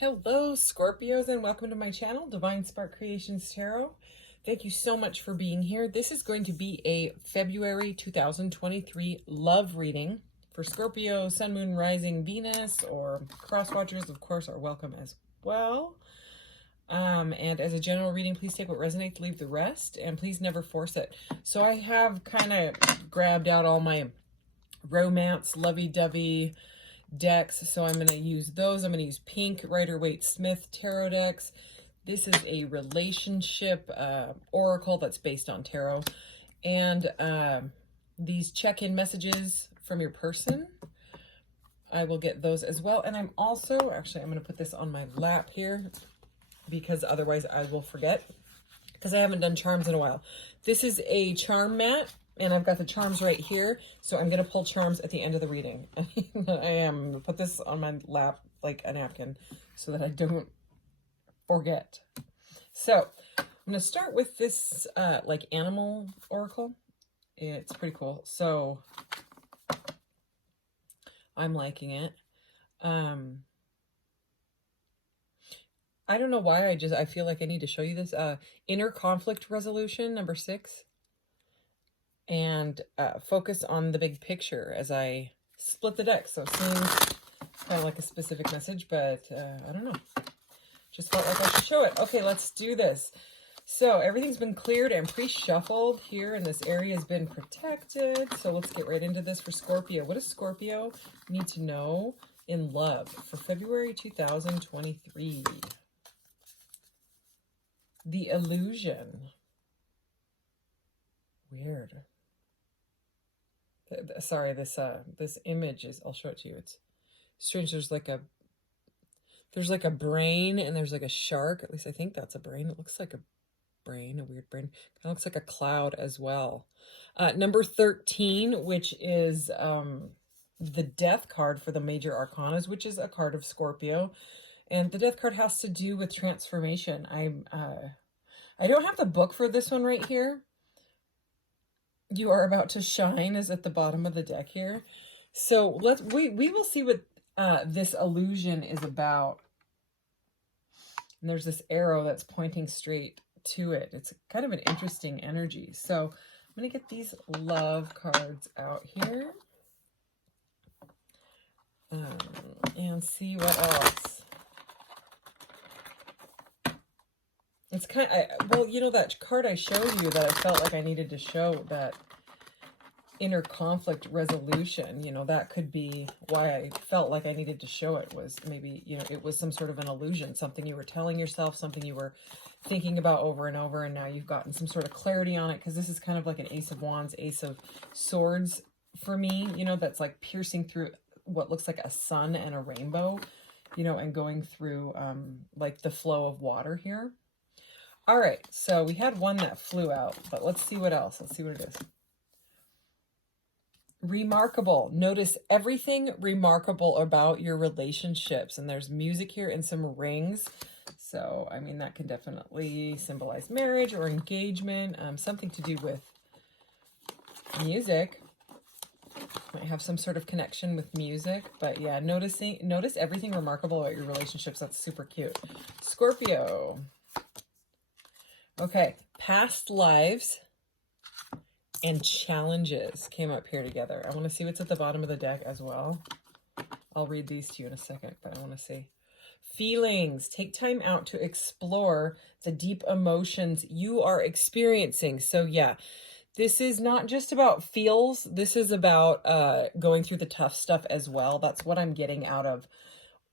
Hello, Scorpios, and welcome to my channel, Divine Spark Creations Tarot. Thank you so much for being here. This is going to be a February 2023 love reading for Scorpio, Sun, Moon, Rising, Venus, or cross watchers, of course, are welcome as well. And as a general reading, please take what resonates, leave the rest, and please never force it. So I have kind of grabbed out all my romance, lovey-dovey decks, so I'm going to use those. I'm going to use pink Rider-Waite-Smith tarot decks. This is a relationship oracle that's based on tarot, and these check-in messages from your person, I will get those as well. And I'm also, actually, I'm going to put this on my lap here because otherwise I will forget, because I haven't done charms in a while. This is a charm mat, and I've got the charms right here, so I'm going to pull charms at the end of the reading. I am going to put this on my lap like a napkin so that I don't forget. So I'm going to start with this like animal oracle. It's pretty cool. So I'm liking it. I don't know why, I feel like I need to show you this. Inner conflict resolution, number 6. And focus on the big picture as I split the deck. So it seems kind of like a specific message, but I don't know. Just felt like I should show it. Okay, let's do this. So everything's been cleared and pre-shuffled here, and this area has been protected. So let's get right into this for Scorpio. What does Scorpio need to know in love for February 2023? The illusion. Weird. Sorry, this image is, I'll show it to you. It's strange. There's like a brain, and there's like a shark. At least I think that's a brain. It looks like a brain, a weird brain. Kind of looks like a cloud as well. Number 13, which is the Death card for the major arcanas, which is a card of Scorpio. And the Death card has to do with transformation. I don't have the book for this one right here. You are about to shine is at the bottom of the deck here. So we will see what this illusion is about. And there's this arrow that's pointing straight to it. It's kind of an interesting energy. So I'm going to get these love cards out here. And see what else. It's kind of, well, you know, that card I showed you that I felt like I needed to show, that inner conflict resolution, you know, that could be why I felt like I needed to show it, was maybe, you know, it was some sort of an illusion, something you were telling yourself, something you were thinking about over and over, and now you've gotten some sort of clarity on it, because this is kind of like an Ace of Wands, Ace of Swords for me, you know, that's like piercing through what looks like a sun and a rainbow, you know, and going through like the flow of water here. All right, so we had one that flew out, but let's see what else. Let's see what it is. Remarkable. Notice everything remarkable about your relationships. And there's music here and some rings. So, I mean, that can definitely symbolize marriage or engagement, something to do with music. Might have some sort of connection with music. But yeah, notice everything remarkable about your relationships. That's super cute. Scorpio. Okay, past lives and challenges came up here together. I want to see what's at the bottom of the deck as well. I'll read these to you in a second, but I want to see. Feelings. Take time out to explore the deep emotions you are experiencing. So yeah, this is not just about feels. This is about going through the tough stuff as well. That's what I'm getting out of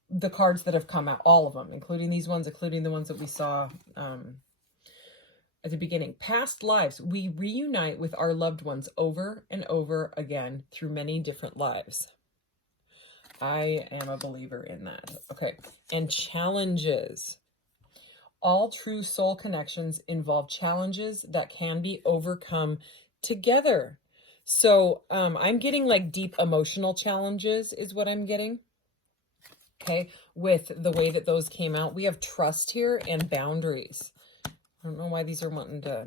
the cards that have come out. All of them, including these ones, including the ones that we saw at the beginning. Past lives. We reunite with our loved ones over and over again through many different lives. I am a believer in that. Okay. And challenges. All true soul connections involve challenges that can be overcome together. So I'm getting like deep emotional challenges is what I'm getting. Okay. With the way that those came out. We have trust here and boundaries. I don't know why these are wanting to...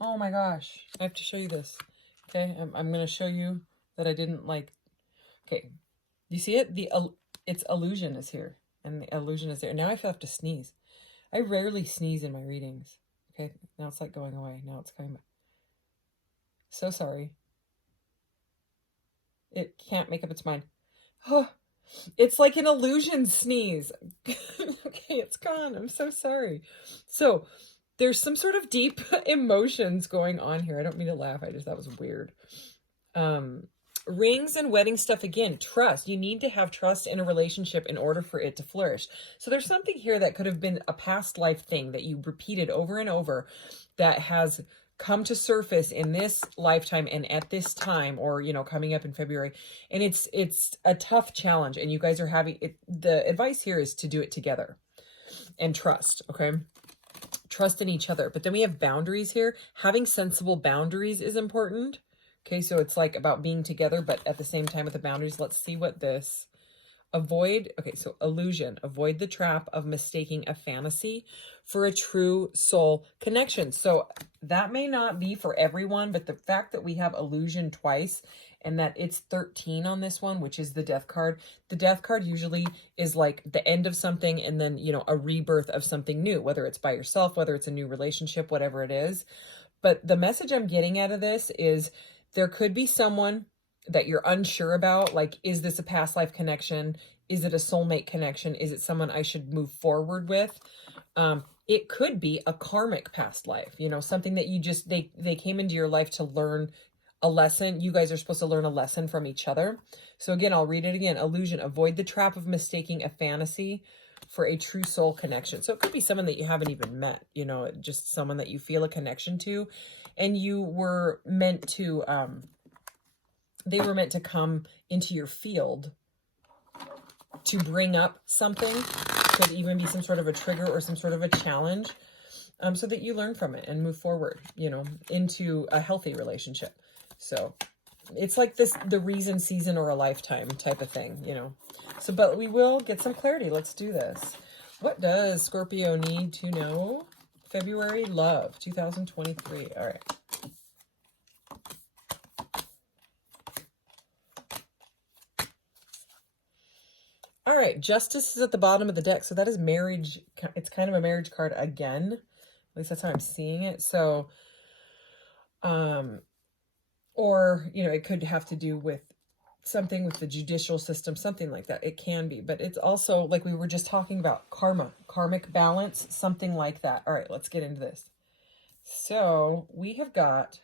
Oh my gosh. I have to show you this. Okay. I'm going to show you that I didn't like... Okay. You see it? Its illusion is here. And the illusion is there. Now I have to sneeze. I rarely sneeze in my readings. Okay, now it's like going away. Now it's coming back. So sorry. It can't make up its mind. Oh, it's like an illusion sneeze. Okay, it's gone. I'm so sorry. So there's some sort of deep emotions going on here. I don't mean to laugh. I just, that was weird. Rings and wedding stuff, again, trust. You need to have trust in a relationship in order for it to flourish. So there's something here that could have been a past life thing that you repeated over and over that has come to surface in this lifetime and at this time, or, you know, coming up in February. And it's a tough challenge, and you guys are having it. The advice here is to do it together and trust. Okay. Trust in each other. But then we have boundaries here. Having sensible boundaries is important. Okay, so it's like about being together, but at the same time with the boundaries. Let's see what this... Avoid, okay, so illusion. Avoid the trap of mistaking a fantasy for a true soul connection. So that may not be for everyone, but the fact that we have illusion twice and that it's 13 on this one, which is the death card. The death card usually is like the end of something and then, you know, a rebirth of something new, whether it's by yourself, whether it's a new relationship, whatever it is. But the message I'm getting out of this is there could be someone that you're unsure about. Like, is this a past life connection? Is it a soulmate connection? Is it someone I should move forward with? It could be a karmic past life, you know, something that you just, they came into your life to learn a lesson. You guys are supposed to learn a lesson from each other. So again, I'll read it again. Illusion. Avoid the trap of mistaking a fantasy for a true soul connection. So it could be someone that you haven't even met, you know, just someone that you feel a connection to, and you were meant to, they were meant to come into your field to bring up something. Could even be some sort of a trigger or some sort of a challenge, so that you learn from it and move forward, you know, into a healthy relationship. So it's like this, the reason, season, or a lifetime type of thing, you know. So, but we will get some clarity. Let's do this. What does Scorpio need to know? February love 2023. All right. All right, Justice is at the bottom of the deck. So that is marriage. It's kind of a marriage card again. At least that's how I'm seeing it. So, or, you know, it could have to do with something with the judicial system, something like that. It can be, but it's also like we were just talking about karma, karmic balance, something like that. All right, let's get into this. So we have got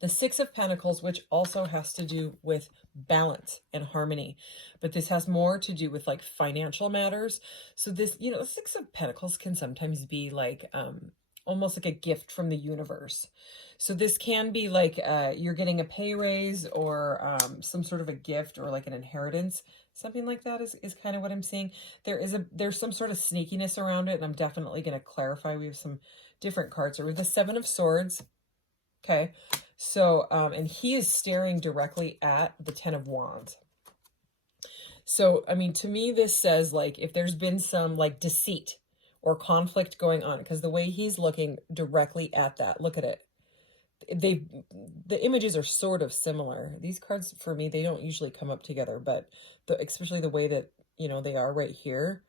the Six of Pentacles, which also has to do with balance and harmony. But this has more to do with like financial matters. So this, you know, the Six of Pentacles can sometimes be like almost like a gift from the universe. So this can be like you're getting a pay raise or some sort of a gift or like an inheritance. Something like that is kind of what I'm seeing. There's some sort of sneakiness around it, and I'm definitely going to clarify. We have some different cards. Or the Seven of Swords. Okay. So, and he is staring directly at the Ten of Wands. So, I mean, to me, this says like if there's been some like deceit or conflict going on, because the way he's looking directly at that, look at it. The images are sort of similar. These cards for me, they don't usually come up together, but especially the way that, you know, they are right here.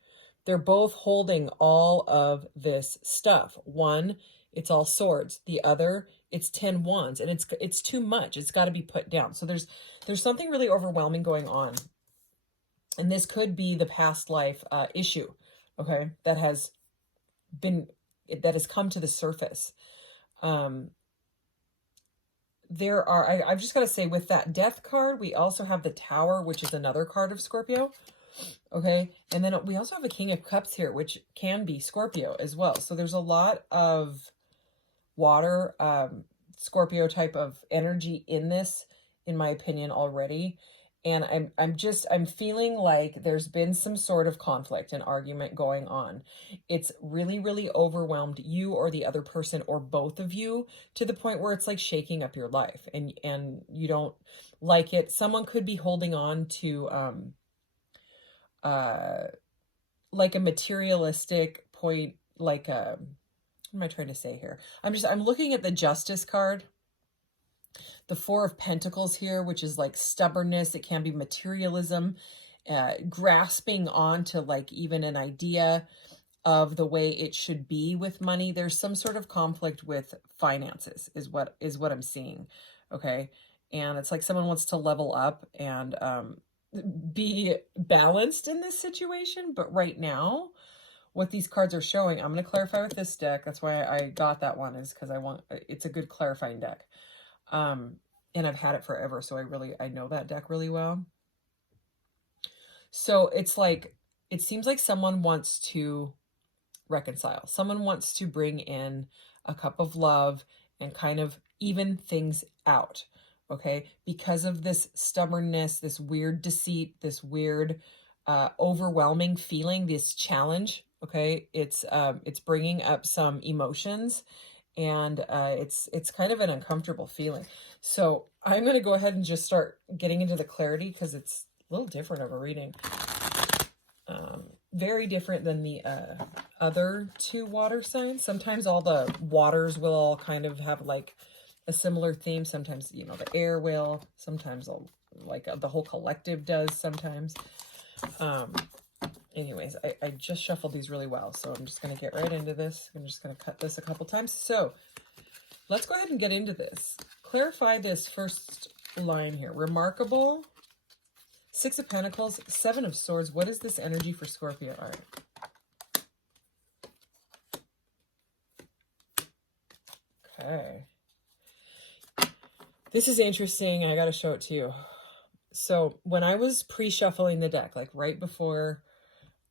They're both holding all of this stuff. One, it's all swords. The other, it's 10 wands, and it's too much. It's got to be put down. So there's something really overwhelming going on. And this could be the past life issue, okay, that has come to the surface. There are, I've just got to say, with that death card, we also have the Tower, which is another card of Scorpio. Okay. And then we also have a King of Cups here, which can be Scorpio as well. So there's a lot of water, Scorpio type of energy in this, in my opinion, already. And I'm feeling like there's been some sort of conflict and argument going on. It's really, really overwhelmed you or the other person or both of you to the point where it's like shaking up your life and you don't like it. Someone could be holding on to, like a materialistic point, like, what am I trying to say here? I'm looking at the Justice card. The Four of Pentacles here, which is like stubbornness. It can be materialism. grasping onto like even an idea of the way it should be with money. There's some sort of conflict with finances is what I'm seeing. Okay. And it's like someone wants to level up and be balanced in this situation. But right now, what these cards are showing, I'm going to clarify with this deck. That's why I got that one, is because it's a good clarifying deck. And I've had it forever. So I know that deck really well. So it's like, it seems like someone wants to reconcile. Someone wants to bring in a cup of love and kind of even things out. Okay. Because of this stubbornness, this weird deceit, this weird, overwhelming feeling, this challenge. Okay. It's bringing up some emotions, and it's kind of an uncomfortable feeling. So I'm going to go ahead and just start getting into the clarity, because it's a little different of a reading. Very different than the other two water signs. Sometimes all the waters will all kind of have like a similar theme. Sometimes, you know, the air will. Sometimes like the whole collective does sometimes. Anyways, I just shuffled these really well, so I'm just going to get right into this. I'm just going to cut this a couple times. So let's go ahead and get into this. Clarify this first line here. Remarkable. Six of Pentacles, Seven of Swords. What is this energy for Scorpio? All right. Okay. This is interesting. I got to show it to you. So when I was pre-shuffling the deck, like right before,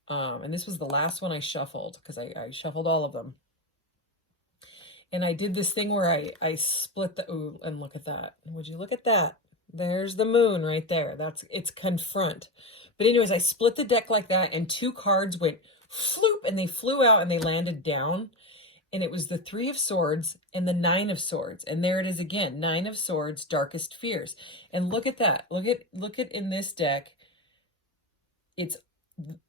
and this was the last one I shuffled, because I shuffled all of them. And I did this thing where I split the, ooh, and look at that. Would you look at that? There's the moon right there. It's confront. But anyways, I split the deck like that, and two cards went floop, and they flew out and they landed down. And it was the Three of Swords and the Nine of Swords. And there it is again. Nine of Swords, Darkest Fears. And look at that. Look at in this deck. It's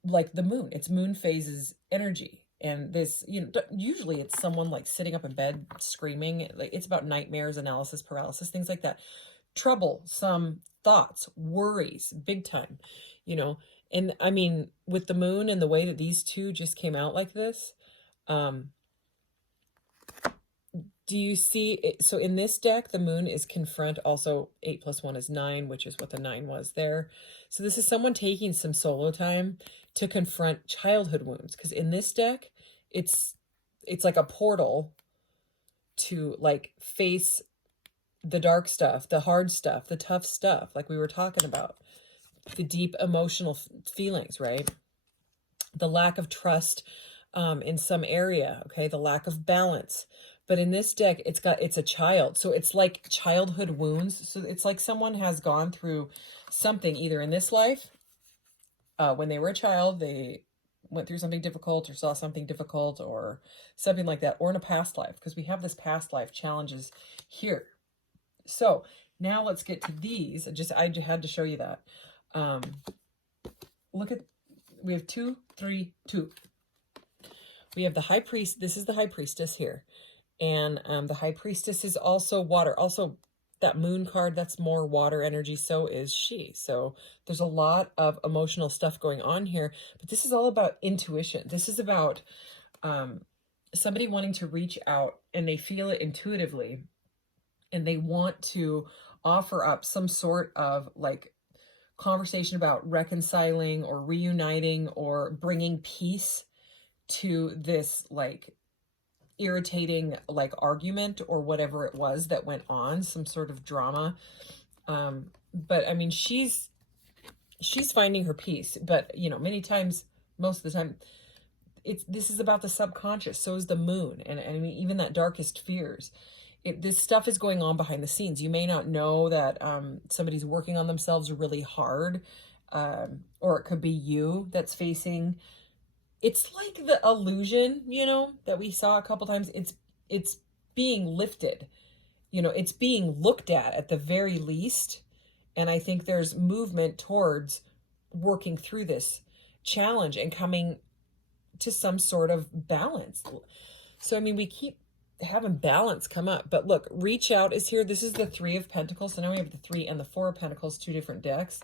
like the moon. It's moon phases energy. And this, you know, usually it's someone like sitting up in bed screaming. Like it's about nightmares, analysis, paralysis, things like that. Troublesome thoughts, worries, big time, you know. And I mean, with the moon and the way that these two just came out like this, do you see it? So in this deck, the moon is confront. Also 8 + 1 is 9, which is what the 9 was there. So this is someone taking some solo time to confront childhood wounds, because in this deck, it's like a portal to like face the dark stuff, the hard stuff, the tough stuff, like we were talking about, the deep emotional feelings, right? The lack of trust in some area, okay? The lack of balance. But in this deck, it's a child. So it's like childhood wounds. So it's like someone has gone through something either in this life, when they were a child, they went through something difficult or saw something difficult or something like that, or in a past life, because we have this past life challenges here. So now let's get to these. I had to show you that. Look at, we have 2, 3, 2. We have the High Priest. This is the High Priestess here. And the High Priestess is also water. Also, that moon card, that's more water energy. So is she. So there's a lot of emotional stuff going on here. But this is all about intuition. This is about somebody wanting to reach out, and they feel it intuitively. And they want to offer up some sort of like conversation about reconciling or reuniting or bringing peace to this like irritating like argument or whatever it was that went on, some sort of drama. But I mean, she's finding her peace, but you know, many times, most of the time, this is about the subconscious. So is the moon. And I mean, even that darkest fears. This stuff is going on behind the scenes. You may not know that somebody's working on themselves really hard, or it could be you that's facing. It's like the illusion, you know, that we saw a couple times. It's being lifted, you know, it's being looked at the very least. And I think there's movement towards working through this challenge and coming to some sort of balance. So, I mean, we keep having balance come up, but look, reach out is here. This is the Three of Pentacles. So now we have the 3 and the 4 of Pentacles, two different decks.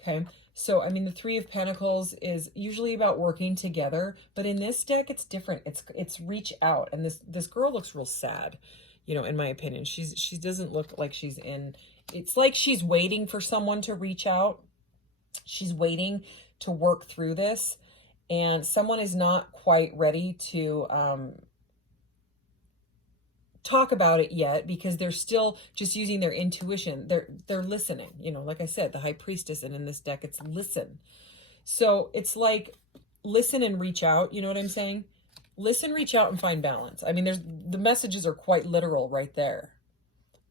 Okay. So, I mean, the Three of Pentacles is usually about working together, but in this deck, it's different. It's reach out. And this girl looks real sad, you know, in my opinion. She doesn't look like she's in, it's like she's waiting for someone to reach out. She's waiting to work through this, and someone is not quite ready to talk about it yet, because they're still just using their intuition. They're listening, you know, like I said, the High Priestess, and in this deck it's listen. So it's like listen and reach out, you know what I'm saying? Listen, reach out, and find balance. I mean, the messages are quite literal right there.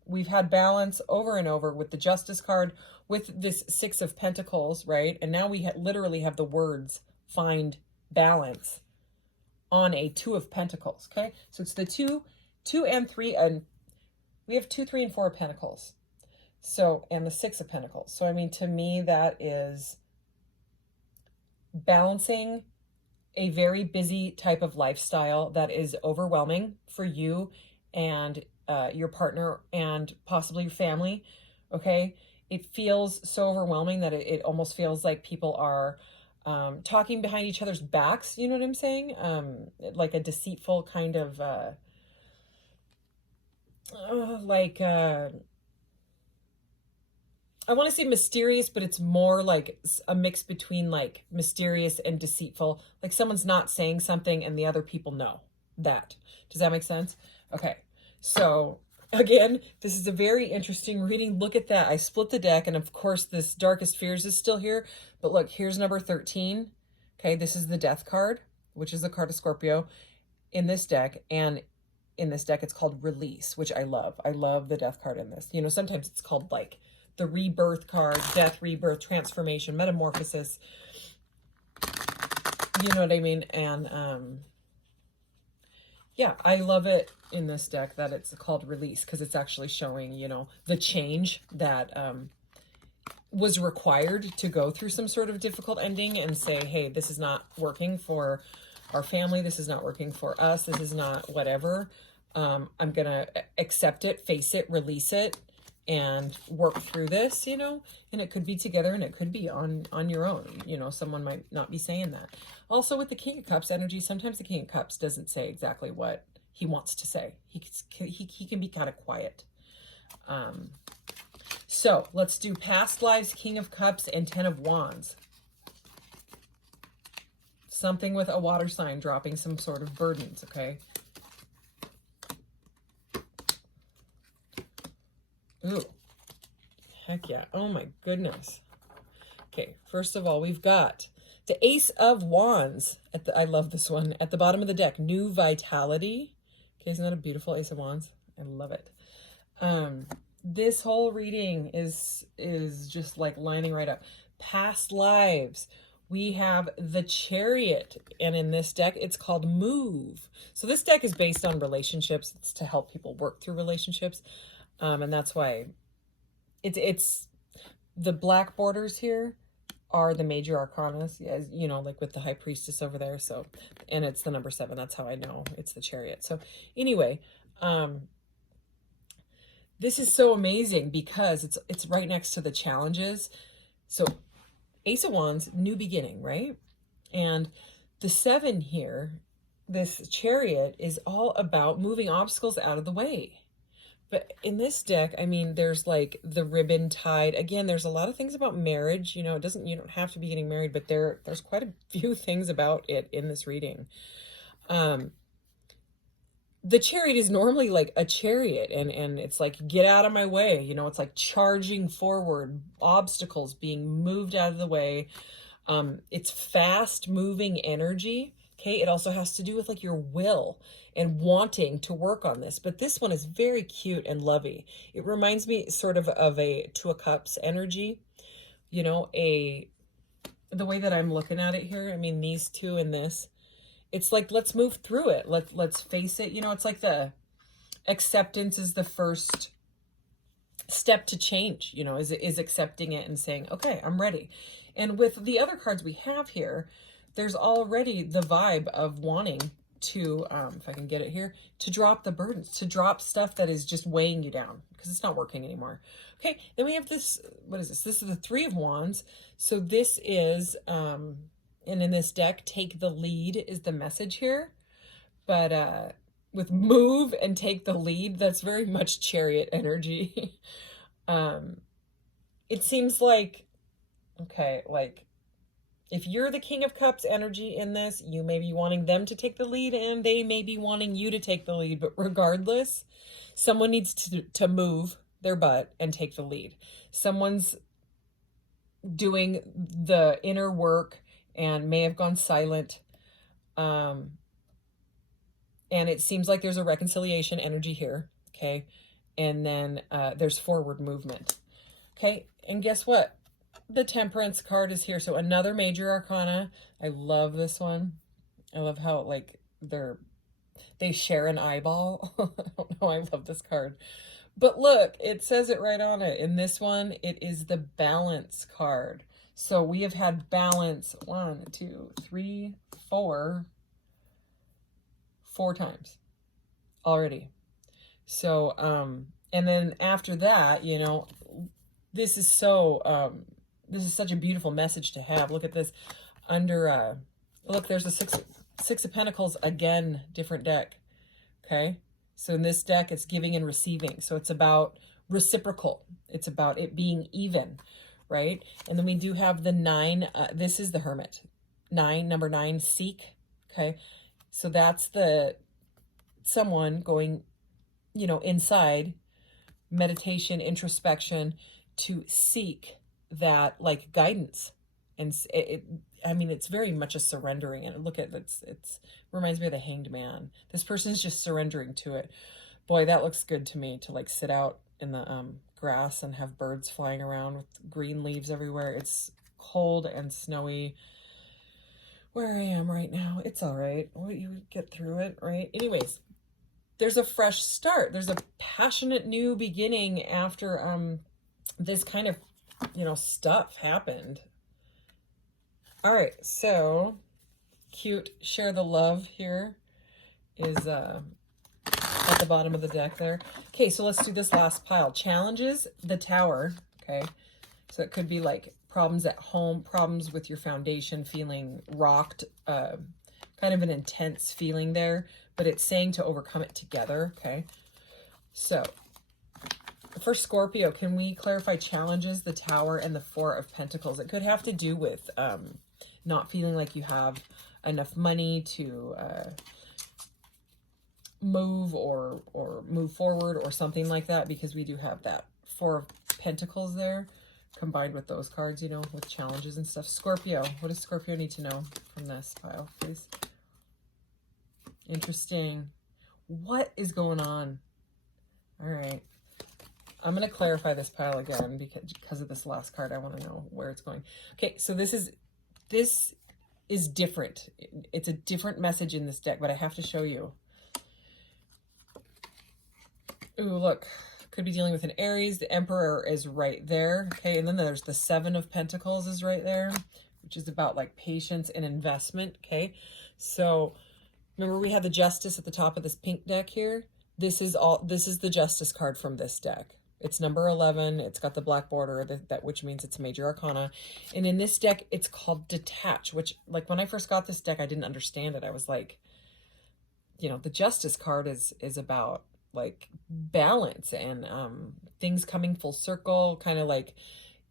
We've had balance over and over with the Justice card, with this Six of Pentacles, right? And now we literally have the words find balance on a Two of Pentacles, okay? So it's the two and three, and we have 2, 3, and 4 of Pentacles. So, and the Six of Pentacles. So, I mean, to me, that is balancing a very busy type of lifestyle that is overwhelming for you and your partner and possibly your family, okay? It feels so overwhelming that it almost feels like people are talking behind each other's backs, you know what I'm saying? Like a deceitful kind of, I want to say mysterious, but it's more like a mix between like mysterious and deceitful. Like someone's not saying something and the other people know that. Does that make sense? Okay. So again, this is a very interesting reading. Look at that. I split the deck, and of course this Darkest Fears is still here, but look, here's number 13. Okay. This is the Death card, which is the card of Scorpio in this deck. And in this deck, it's called Release, which I love. I love the Death card in this. You know, sometimes it's called like the Rebirth card, death, rebirth, transformation, metamorphosis. You know what I mean? And yeah, I love it in this deck that it's called Release, because it's actually showing, you know, the change that was required to go through some sort of difficult ending and say, hey, this is not working for our family. This is not working for us. This is not whatever. I'm going to accept it, face it, release it, and work through this, you know, and it could be together and it could be on your own. You know, someone might not be saying that. Also with the King of Cups energy, sometimes the King of Cups doesn't say exactly what he wants to say. He can be kind of quiet. So let's do past lives, King of Cups, and 10 of Wands. Something with a water sign dropping some sort of burdens, okay? Ooh, heck yeah. Oh my goodness. Okay, first of all, we've got the Ace of Wands. I love this one. At the bottom of the deck, New Vitality. Okay, isn't that a beautiful Ace of Wands? I love it. This whole reading is just like lining right up. Past lives. We have the Chariot, and in this deck, it's called Move. So this deck is based on relationships. It's to help people work through relationships. And that's why it's the black borders here are the major arcanas, as you know, like with the High Priestess over there. So, and it's the number 7. That's how I know it's the Chariot. So anyway, this is so amazing because it's right next to the challenges. So Ace of Wands, new beginning, right? And the 7 here, this Chariot, is all about moving obstacles out of the way. But in this deck, I mean, there's like the ribbon tied. Again, there's a lot of things about marriage. You know, you don't have to be getting married, but there's quite a few things about it in this reading. The Chariot is normally like a chariot, and it's like, get out of my way. You know, it's like charging forward, obstacles being moved out of the way. It's fast moving energy. Okay, it also has to do with like your will and wanting to work on this. But this one is very cute and lovey. It reminds me sort of a Two of Cups energy. You know, the way that I'm looking at it here, I mean, these two and this, it's like, let's move through it. Let's face it. You know, it's like the acceptance is the first step to change, you know, is accepting it and saying, okay, I'm ready. And with the other cards we have here, there's already the vibe of wanting to, if I can get it here, to drop the burdens, to drop stuff that is just weighing you down because it's not working anymore. Okay, then we have this, what is this? This is the Three of Wands. So this is, and in this deck, take the lead is the message here. But with move and take the lead, that's very much Chariot energy. It seems like, okay, like, if you're the King of Cups energy in this, you may be wanting them to take the lead and they may be wanting you to take the lead. But regardless, someone needs to move their butt and take the lead. Someone's doing the inner work and may have gone silent. And it seems like there's a reconciliation energy here. Okay. And then there's forward movement. Okay. And guess what? The Temperance card is here. So another major arcana. I love this one. I love how like they share an eyeball. I don't know. I love this card. But look, it says it right on it. In this one, it is the Balance card. So we have had balance 1, 2, 3, 4 times already. So, and then after that, you know, this is so, this is such a beautiful message to have. Look at this under, look, there's the six of Pentacles again, different deck. Okay. So in this deck, it's giving and receiving. So it's about reciprocal. It's about it being even, right? And then we do have the 9. This is the Hermit. 9, number 9, seek. Okay. So that's the someone going, you know, inside, meditation, introspection, to seek that like guidance. And I mean, it's very much a surrendering. And look at it's reminds me of the Hanged Man. This person's just surrendering to it. Boy, that looks good to me, to like sit out in the grass and have birds flying around with green leaves everywhere. It's cold and snowy where I am right now. It's all right. Well, you get through it, right? Anyways, there's a fresh start. There's a passionate new beginning after this kind of, you know, stuff happened. All right, so cute. Share the love here is at the bottom of the deck there. Okay, so let's do this last pile. Challenges, the Tower. Okay, so it could be like problems at home, problems with your foundation, feeling rocked, kind of an intense feeling there, but it's saying to overcome it together. Okay, so for Scorpio, can we clarify challenges, the Tower, and the Four of Pentacles? It could have to do with not feeling like you have enough money to move or move forward or something like that, because we do have that Four of Pentacles there combined with those cards, you know, with challenges and stuff. Scorpio, what does Scorpio need to know from this pile, please? Interesting. What is going on? All right. I'm going to clarify this pile again because of this last card. I want to know where it's going. Okay, so this is different. It's a different message in this deck, but I have to show you. Ooh, look. Could be dealing with an Aries. The Emperor is right there. Okay, and then there's the Seven of Pentacles is right there, which is about like patience and investment. Okay, so remember we had the Justice at the top of this pink deck here. This is the Justice card from this deck. It's number 11. It's got the black border, which means it's major arcana. And in this deck, it's called Detach, which, like, when I first got this deck, I didn't understand it. I was like, you know, the Justice card is about, like, balance and things coming full circle, kind of like,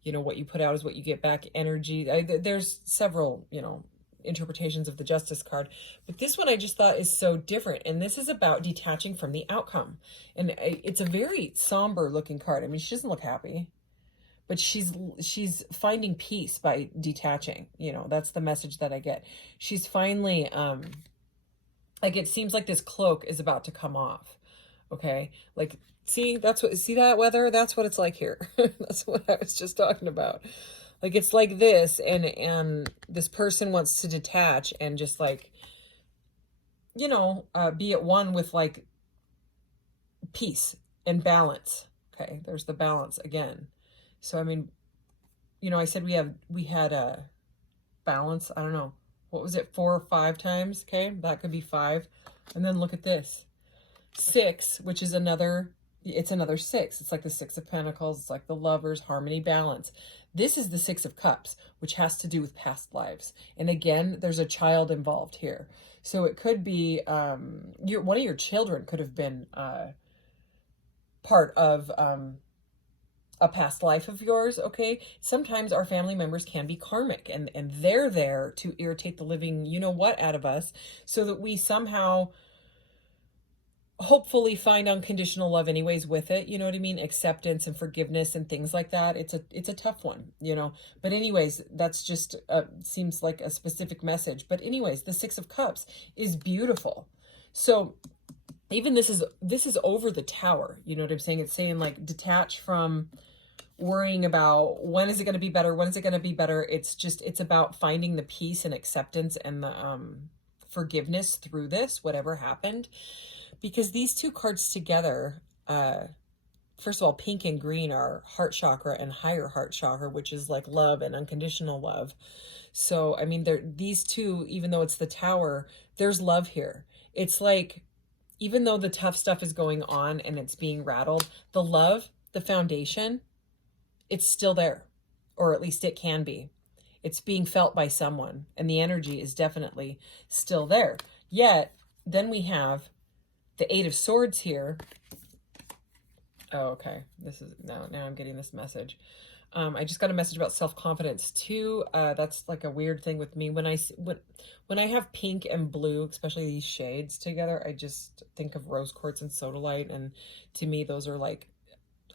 you know, what you put out is what you get back energy. There's several, you know, interpretations of the Justice card, but this one I just thought is so different, and this is about detaching from the outcome. And it's a very somber looking card. I mean, she doesn't look happy, but she's finding peace by detaching. You know, that's the message that I get. She's finally like, it seems like this cloak is about to come off. Okay, like, see that weather? That's what it's like here. That's what I was just talking about. Like, it's like this, and this person wants to detach and just, like, you know, be at one with, like, peace and balance. Okay, there's the balance again. So, I mean, you know, I said we had a balance. I don't know. what was it, 4 or 5 times? Okay, that could be 5. And then look at this. 6, which is another, it's another 6. It's like the 6 of Pentacles. It's like the Lovers, harmony, balance. This is the 6 of Cups, which has to do with past lives. And again, there's a child involved here. So it could be, one of your children could have been part of a past life of yours, okay? Sometimes our family members can be karmic, and they're there to irritate the living you-know-what out of us, so that we somehow hopefully find unconditional love anyways with it, you know what I mean? Acceptance and forgiveness and things like that. It's a tough one, but anyways, that's just seems like a specific message. But anyways, the 6 of Cups is beautiful. So even this is over the Tower, you know what I'm saying? It's saying like detach from worrying about when is it going to be better, when is it going to be better. It's about finding the peace and acceptance and the forgiveness through this, whatever happened. Because these two cards together, first of all, pink and green are heart chakra and higher heart chakra, which is like love and unconditional love. So, I mean, these two, even though it's the Tower, there's love here. It's like, even though the tough stuff is going on and it's being rattled, the love, the foundation, it's still there. Or at least it can be. It's being felt by someone. And the energy is definitely still there. Yet, then we have the 8 of Swords here. Oh, okay. This is now I'm getting this message. I just got a message about self-confidence too. That's like a weird thing with me. When I have pink and blue, especially these shades together, I just think of rose quartz and sodalite. And to me, those are like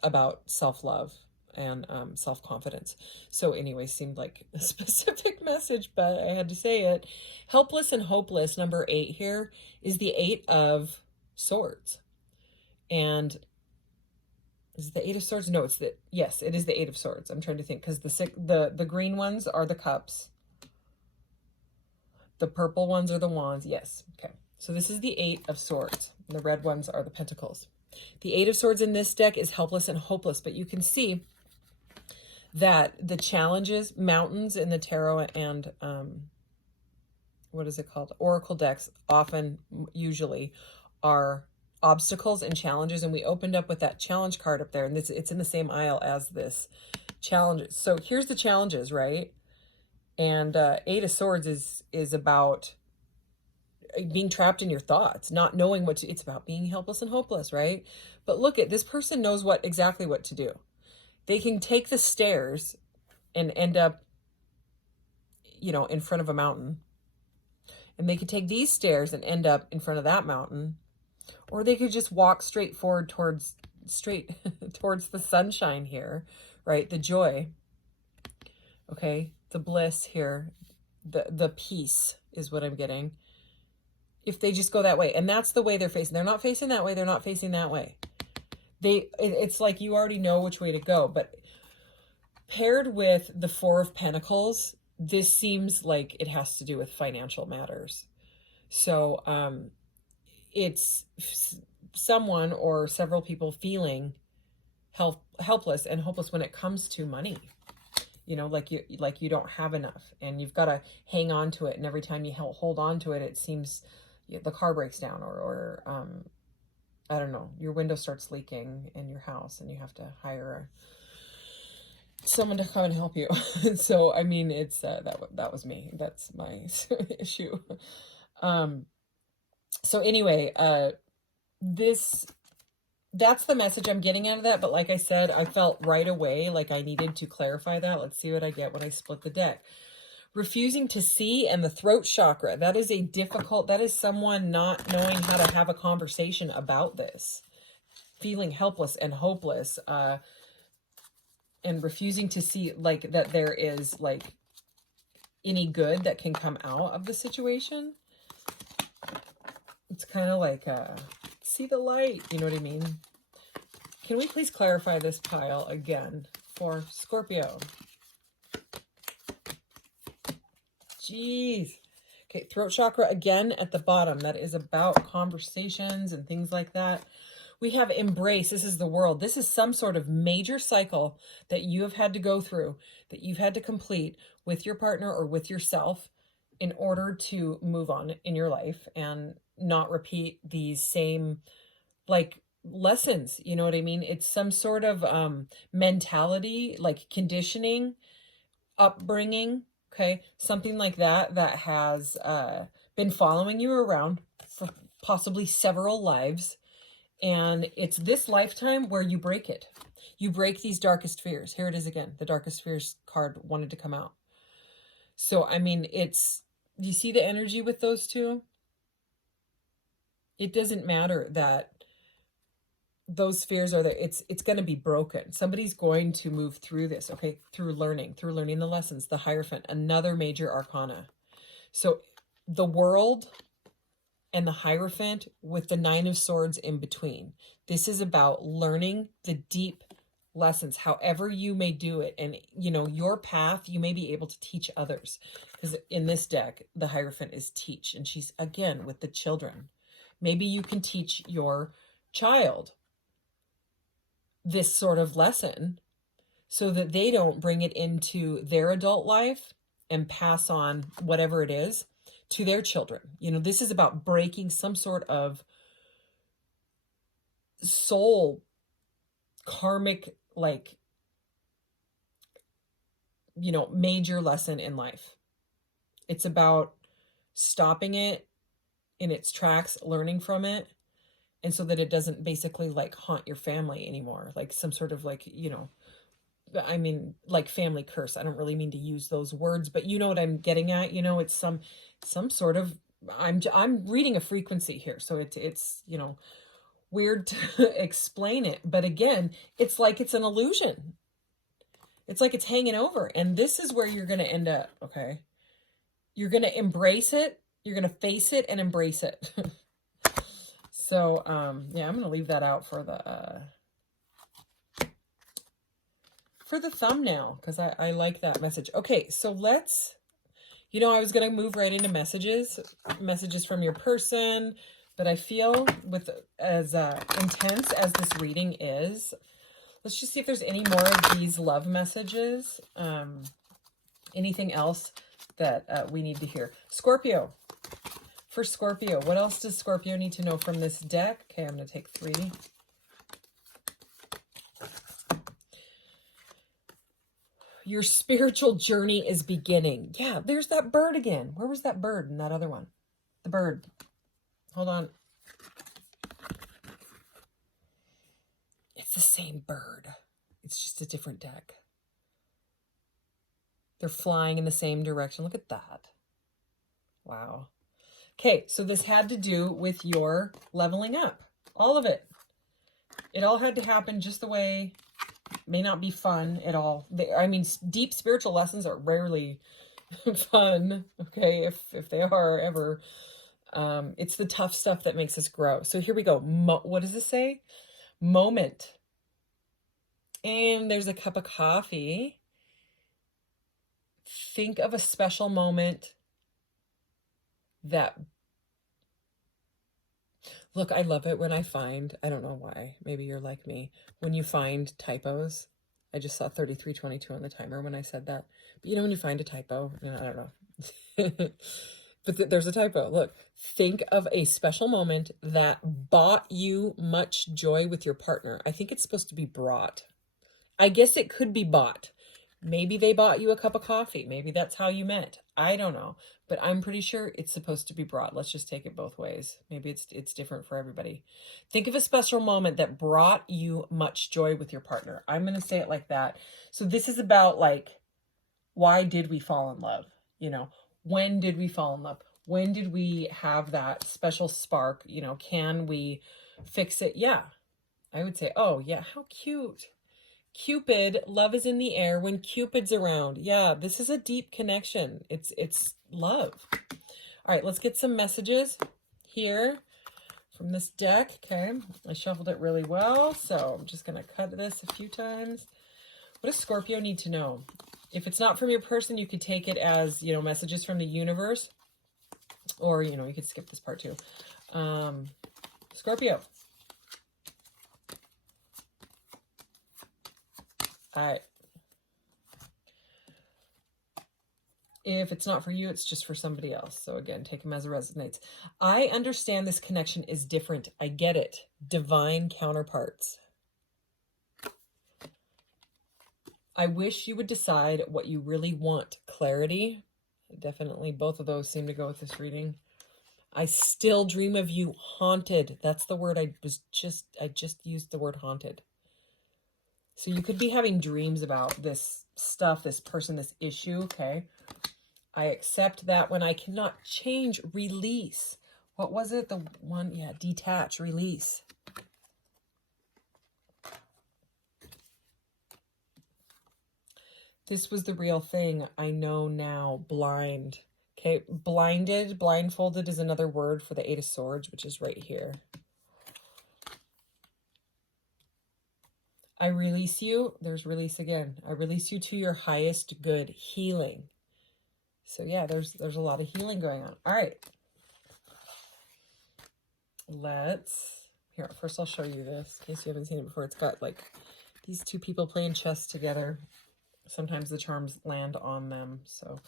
about self-love and self-confidence. So anyway, seemed like a specific message, but I had to say it. Helpless and hopeless, number 8 here, is the 8 of Swords. And is it the 8 of Swords? No, yes, it is the 8 of Swords. I'm trying to think, because the green ones are the cups. The purple ones are the wands. Yes. Okay. So this is the 8 of Swords. And the red ones are the pentacles. The 8 of Swords in this deck is helpless and hopeless, but you can see that the challenges, mountains in the tarot and what is it called? Oracle decks often, usually, are obstacles and challenges. And we opened up with that challenge card up there, and it's in the same aisle as this challenges. So here's the challenges, right? And 8 of Swords is about being trapped in your thoughts, not knowing what to, it's about being helpless and hopeless, right? But look at this person knows exactly what to do. They can take the stairs and end up, in front of a mountain. And they could take these stairs and end up in front of that mountain. Or they could just walk straight forward towards the sunshine here, right? The joy, okay? The bliss here, the peace is what I'm getting. If they just go that way, and that's the way they're facing. They're not facing that way. They're not facing that way. It's like you already know which way to go. But paired with the 4 of Pentacles, this seems like it has to do with financial matters. So, it's someone or several people feeling helpless and hopeless when it comes to money. Like you don't have enough, and you've got to hang on to it. And every time you hold on to it, it seems the car breaks down, or I don't know, your window starts leaking in your house, and you have to hire someone to come and help you. So I mean, it's that was me. That's my issue. So anyway, that's the message I'm getting out of that. But like I said, I felt right away like I needed to clarify that. Let's see what I get when I split the deck. Refusing to see, and the throat chakra. That is someone not knowing how to have a conversation about this. Feeling helpless and hopeless, and refusing to see like that there is like any good that can come out of the situation. It's kind of like, see the light, you know what I mean? Can we please clarify this pile again for Scorpio? Jeez. Okay, throat chakra again at the bottom. That is about conversations and things like that. We have embrace. This is the world. This is some sort of major cycle that you have had to go through, that you've had to complete with your partner or with yourself. in order to move on in your life and not repeat these same like lessons, you know what I mean? It's some sort of mentality, like conditioning, upbringing, okay? Something like that that has been following you around for possibly several lives. And it's this lifetime where you break it. You break these darkest fears. Here it is again. The darkest fears card wanted to come out. So, I mean, it's, you see the energy with those two? It doesn't matter that those fears are there. It's going to be broken. Somebody's going to move through this, okay? Through learning the lessons, the Hierophant, another major arcana. So the World and the Hierophant with the Nine of Swords in between. This is about learning the deep lessons, however you may do it. And, you know, your path, you may be able to teach others. Because in this deck, the Hierophant is teach. And she's, again, with the children. Maybe you can teach your child this sort of lesson so that they don't bring it into their adult life and pass on whatever it is to their children. You know, this is about breaking some sort of soul karmic, like, you know, major lesson in life. It's about stopping it in its tracks, learning from it, and so that it doesn't basically like haunt your family anymore, like some sort of like, you know, I mean, like family curse. I don't really mean to use those words, but you know what I'm getting at. You know, it's some sort of, I'm reading a frequency here, so it's you know, weird to explain it, but again, it's like it's an illusion. It's like it's hanging over, and this is where you're going to end up. Okay, you're going to embrace it. You're going to face it and embrace it. So yeah, I'm going to leave that out for the thumbnail because I like that message. Okay, so let's, you know, I was going to move right into messages from your person, but I feel with as intense as this reading is, let's just see if there's any more of these love messages. Anything else that we need to hear. Scorpio. For Scorpio, what else does Scorpio need to know from this deck? Okay, I'm going to take 3. Your spiritual journey is beginning. Yeah, there's that bird again. Where was that bird in that other one? The bird. Hold on. It's the same bird. It's just a different deck. They're flying in the same direction. Look at that. Wow. Okay, so this had to do with your leveling up. All of it. It all had to happen just the way. May not be fun at all. I mean, deep spiritual lessons are rarely fun, okay, if they are ever. It's the tough stuff that makes us grow. So here we go. What does this say? Moment. And there's a cup of coffee. Think of a special moment that, look, I love it when I find, I don't know why, maybe you're like me, when you find typos. I just saw 3322 on the timer when I said that. But you know when you find a typo, you know, I don't know. But there's a typo. Look, think of a special moment that brought you much joy with your partner. I think it's supposed to be brought. I guess it could be bought. Maybe they bought you a cup of coffee. Maybe that's how you met. I don't know. But I'm pretty sure it's supposed to be brought. Let's just take it both ways. Maybe it's different for everybody. Think of a special moment that brought you much joy with your partner. I'm going to say it like that. So this is about like, why did we fall in love? You know, when did we fall in love? When did we have that special spark? You know, can we fix it? Yeah. I would say, oh yeah, how cute. Cupid, love is in the air when Cupid's around. Yeah, this is a deep connection. It's love. All right, let's get some messages here from this deck. Okay, I shuffled it really well, so I'm just going to cut this a few times. What does Scorpio need to know? If it's not from your person, you could take it as, you know, messages from the universe, or, you know, you could skip this part too. Scorpio. All right. If it's not for you, it's just for somebody else. So again, take them as it resonates. I understand this connection is different. I get it. Divine counterparts. I wish you would decide what you really want. Clarity. Definitely both of those seem to go with this reading. I still dream of you. Haunted. That's the word I just used the word haunted. So you could be having dreams about this stuff, this person, this issue, okay? I accept that when I cannot change. Release. What was it? The one, yeah, detach, release. This was the real thing. I know now. Blind. Okay, blinded, blindfolded is another word for the Eight of Swords, which is right here. I release you. There's release again. I release you to your highest good. Healing. So yeah, there's a lot of healing going on. All right. Here, first I'll show you this in case you haven't seen it before. It's got like these two people playing chess together. Sometimes the charms land on them. So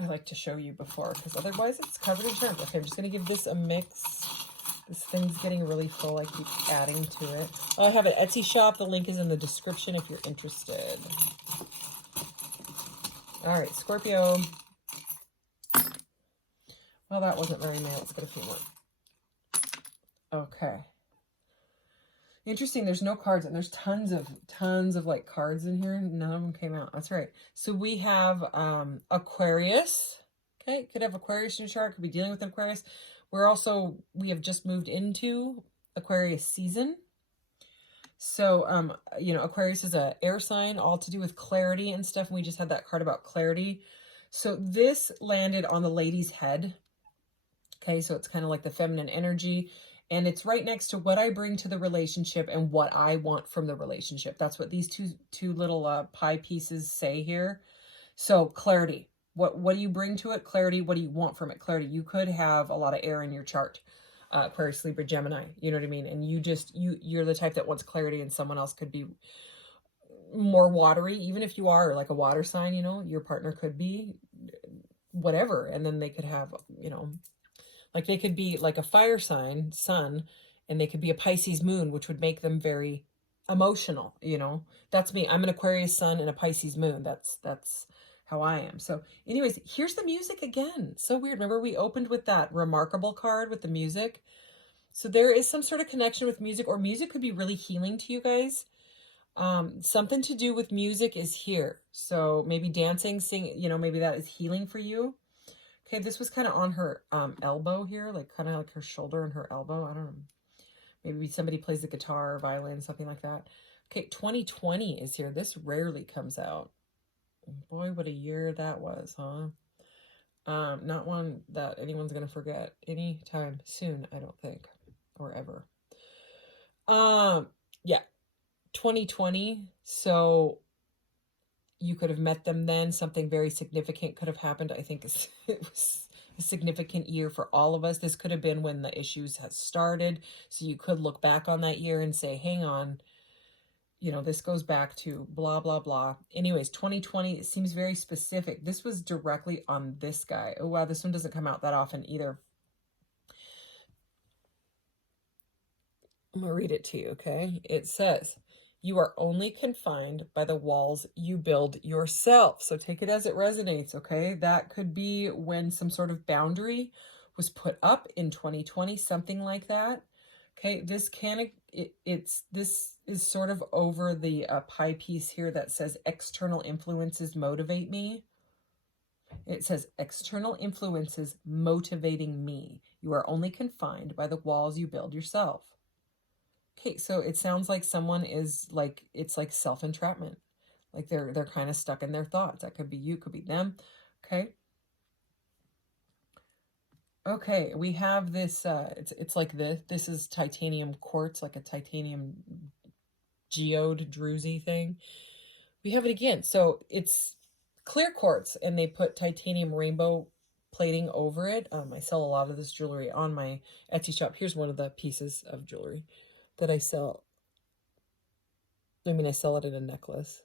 I like to show you before because otherwise it's covered in charms. Okay, I'm just going to give this a mix. This thing's getting really full. I keep adding to it. I have an Etsy shop. The link is in the description if you're interested. All right, Scorpio. Well, that wasn't very many. Let's get a few more. Okay. Interesting. There's no cards, and there's tons of like cards in here. None of them came out. That's right. So we have Aquarius. Okay, could have Aquarius in your chart. Could be dealing with Aquarius. We have just moved into Aquarius season. So, you know, Aquarius is a air sign, all to do with clarity and stuff. And we just had that card about clarity. So this landed on the lady's head. Okay, so it's kind of like the feminine energy. And it's right next to what I bring to the relationship and what I want from the relationship. That's what these two little pie pieces say here. So clarity. What do you bring to it? Clarity. What do you want from it? Clarity. You could have a lot of air in your chart. Aquarius, Libra, Gemini. You know what I mean? And you're the type that wants clarity, and someone else could be more watery. Even if you are like a water sign, you know, your partner could be whatever. And then they could have, you know, like they could be like a fire sign, sun, and they could be a Pisces moon, which would make them very emotional, you know. That's me. I'm an Aquarius sun and a Pisces moon. That's how I am. So anyways, here's the music again. So weird. Remember we opened with that remarkable card with the music. So there is some sort of connection with music, or music could be really healing to you guys. Something to do with music is here. So maybe dancing, singing, you know, maybe that is healing for you. Okay, this was kind of on her elbow here, like kind of like her shoulder and her elbow. I don't know. Maybe somebody plays the guitar or violin, something like that. Okay, 2020 is here. This rarely comes out. Boy, what a year that was, huh? Not one that anyone's going to forget anytime soon, I don't think, or ever. Yeah, 2020. So you could have met them then. Something very significant could have happened. I think it was a significant year for all of us. This could have been when the issues had started. So you could look back on that year and say, hang on, you know, this goes back to blah, blah, blah. Anyways, 2020, it seems very specific. This was directly on this guy. Oh, wow, this one doesn't come out that often either. I'm going to read it to you, okay? It says, you are only confined by the walls you build yourself. So take it as it resonates, okay? That could be when some sort of boundary was put up in 2020, something like that. Okay, this is sort of over the pie piece here that says external influences motivate me. It says external influences motivating me. You are only confined by the walls you build yourself. Okay, so it sounds like someone is like, it's like self-entrapment. Like they're kind of stuck in their thoughts. That could be you, could be them. Okay. Okay, we have this, it's like this is titanium quartz, like a titanium geode druzy thing. We have it again. So it's clear quartz, and they put titanium rainbow plating over it. I sell a lot of this jewelry on my Etsy shop. Here's one of the pieces of jewelry that I sell. I mean, I sell it in a necklace.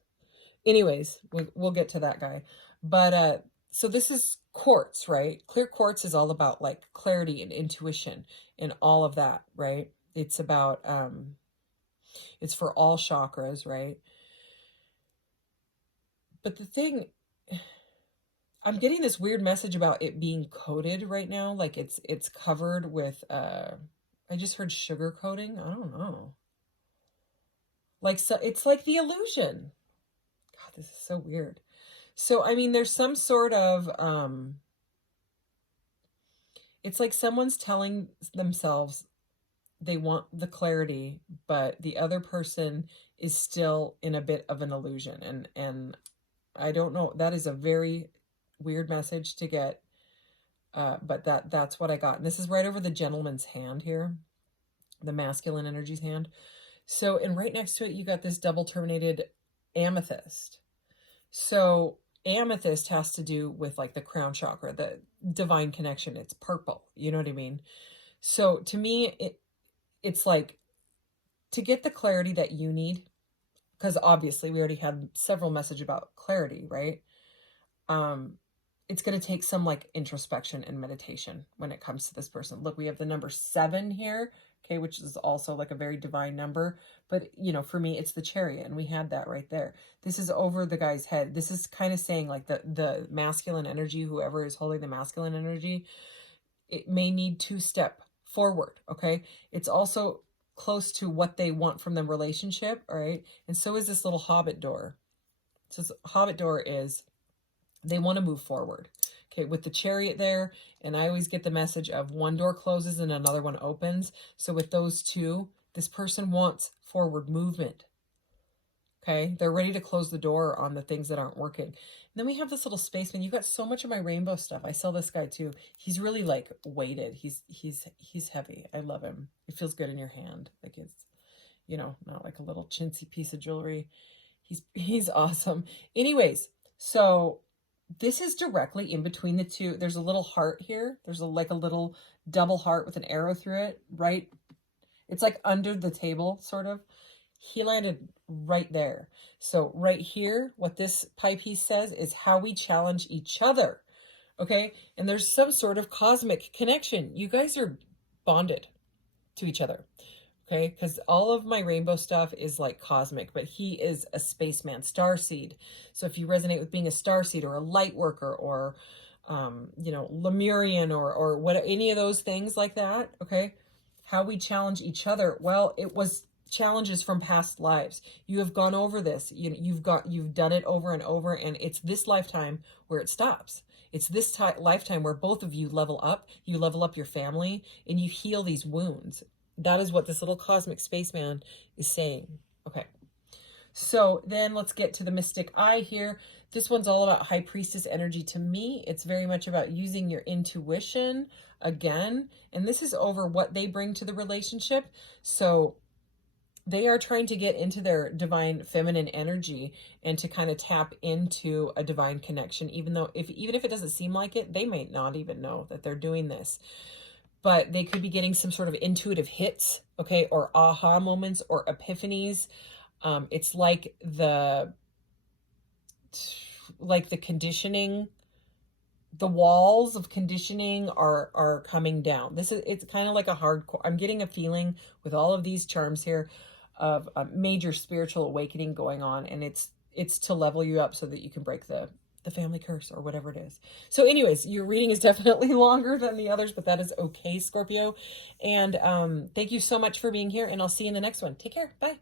Anyways, we'll get to that guy. But so this is quartz, right? Clear quartz is all about like clarity and intuition and all of that, right? It's about it's for all chakras, right? But the thing, I'm getting this weird message about it being coated right now, like it's covered with I just heard sugar coating. I don't know. Like, so it's like the illusion. God, this is so weird. So I mean, there's some sort of it's like someone's telling themselves they want the clarity, but the other person is still in a bit of an illusion. And I don't know, that is a very weird message to get. But that's what I got. And this is right over the gentleman's hand here, the masculine energy's hand. So, and right next to it, you got this double terminated amethyst. So amethyst has to do with like the crown chakra, the divine connection. It's purple. You know what I mean? So to me, it's like to get the clarity that you need, because obviously we already had several messages about clarity, right? It's going to take some like introspection and meditation when it comes to this person. Look, we have the number 7 here, okay, which is also like a very divine number. But, you know, for me, it's the Chariot, and we had that right there. This is over the guy's head. This is kind of saying like the masculine energy, whoever is holding the masculine energy, it may need to step forward, okay? It's also close to what they want from the relationship, all right? And so is this little hobbit door. So this hobbit door is they want to move forward. Okay, with the Chariot there, and I always get the message of one door closes and another one opens. So with those two, this person wants forward movement. Okay, they're ready to close the door on the things that aren't working. And then we have this little spaceman. You got so much of my rainbow stuff. I sell this guy too. He's really like weighted. He's heavy. I love him. It feels good in your hand. Like it's, you know, not like a little chintzy piece of jewelry. He's awesome. Anyways, so this is directly in between the two. There's a little heart here. There's like a little double heart with an arrow through it, right? It's like under the table, sort of. He landed right there. So right here, what this pie piece says is how we challenge each other, okay? And there's some sort of cosmic connection. You guys are bonded to each other, okay? Because all of my rainbow stuff is like cosmic, but he is a spaceman, starseed. So if you resonate with being a starseed or a light worker or, you know, Lemurian or what, any of those things like that, okay? How we challenge each other. Well, it was challenges from past lives. You have gone over this. You've done it over and over, and it's this lifetime where it stops. It's this lifetime where both of you level up. You level up your family, and you heal these wounds. That is what this little cosmic spaceman is saying. Okay. So then let's get to the mystic eye here. This one's all about high priestess energy. To me, it's very much about using your intuition again. And this is over what they bring to the relationship. So they are trying to get into their divine feminine energy and to kind of tap into a divine connection, even if it doesn't seem like it, they may not even know that they're doing this. But they could be getting some sort of intuitive hits, okay, or aha moments or epiphanies. It's like the conditioning, the walls of conditioning are coming down. It's kind of like a hardcore. I'm getting a feeling with all of these charms here of a major spiritual awakening going on, and it's to level you up so that you can break the family curse or whatever it is. So anyways, your reading is definitely longer than the others, but that is okay, Scorpio. And thank you so much for being here, and I'll see you in the next one. Take care. Bye.